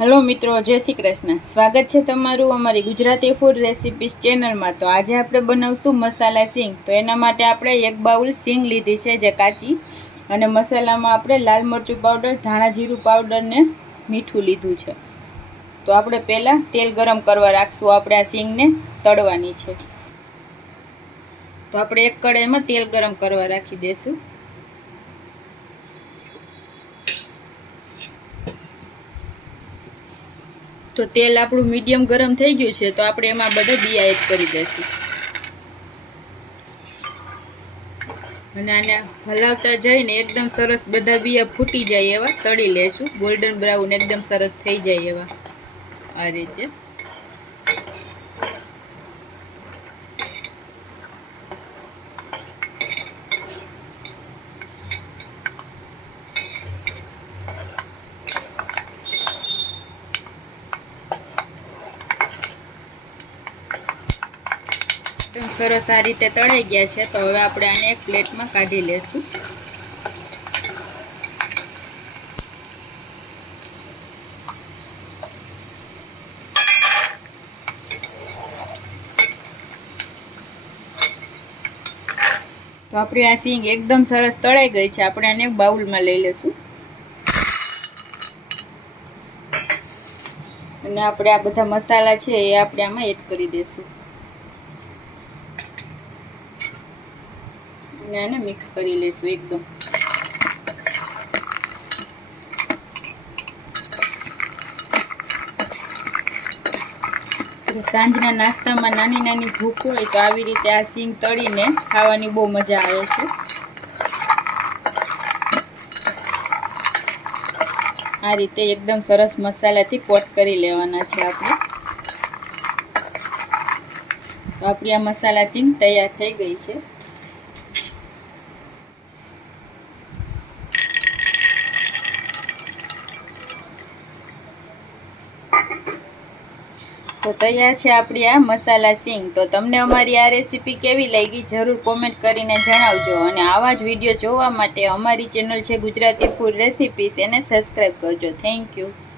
Hello मित्रों, जय श्री कृष्ण। स्वागत है तमारू अमारी गुजराती फूड रेसिपीज चेनल में। तो आज आपणे बनावशुं मसाला सींग। तो एना माटे आपणे एक बाउल सींग लीधी छे जे काची, अने मसालामां आपणे लाल मरचुं पाउडर, धाणा जीरुं पाउडर ने मीठुं लीधुं छे। तो आपणे पहेला तेल गरम करवा राखशुं। आपणे आ सींगने तळवानी छे। तो आपणे एक कढ़ाईमां तेल गरम करवा राखी देशुं। तो तेल आपणुं मीडियम गरम थई गयुं छे। तो आपणे एमां बधा बिया एड करी देशुं अने आने हलावता जईने एकदम सरस बधा बिया फूटी जाय एवा तળી लेशुं। गोल्डन ब्राउन एकदम सरस थई जाय एवा आ रीते। एकदम सरस आ रीते तळाई गया है। तो हवे आपणे आने एक प्लेट में काढी लेशुं। तो आपणी आ सींग एकदम सरस तळाई गई है। आपणे आने एक बाउल में लई लेशुं अने आपणे आ बधा मसाला छे ए आपणे आमां एड करी देशुं अने आने मिक्स करी लेशुं एकदम। सांजना नास्तामां नानी नानी भूख होय तो आवी रीते आ सींग तळीने खावानी बहु मजा आवे छे। आ रीते एकदम सरस मसालाथी कोट करी लेवाना छे आपणे। तो आपणी आ मसाला सींग तैयार थई गई छे। तो तैयार है आपणी आ मसाला सींग। तो तमने अमारी आ रेसिपी केवी लागी जरूर कॉमेंट करीने जणावजो अने आवा ज विडियो जोवा माटे अमारी चेनल छे गुजराती फूड रेसिपीज एने सब्सक्राइब करजो। Thank you.